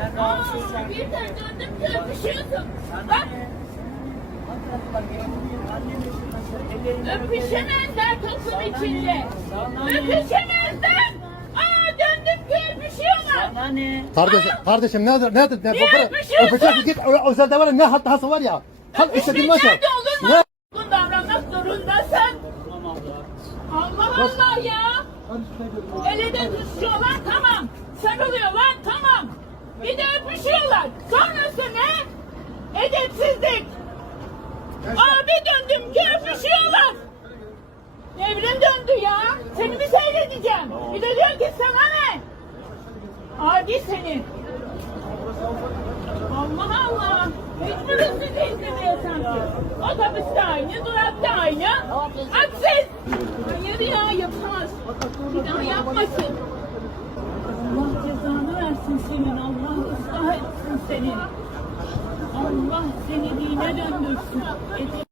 Aa, birden döndüm ki öpüşüyorsun. Bak öpüşemezler toplum içinde. Öpüşemezler. Aa döndüm öpüşüyorlar. Kardeşim, kardeşim nedir nedir ne bu öpüşüyorsun? öpecek git özelde var ya ne hat hası var ya. Kan istediğin varsa. olur mu? Ne? Bunu davranmak zorundasın. Allah Allah ya. El ele tutuşuyorlar tamam. Bir de öpüşüyorlar. Sonrası ne? Edepsizlik. Abi döndüm ki öpüşüyorlar. Devrim döndü ya. Seni mi seyredeceğim? Bir de diyor ki sana ne? Adi seni. Allah Allah. Hiçbirisi sizi izlemiyor sanki. Otobüste aynı, durakta aynı. Hadsiz. Hayır ya yapamaz. Bir daha yapmasın. Allah cezanı versin senin. Allah ıslah etsin seni. Allah seni dine döndürsün.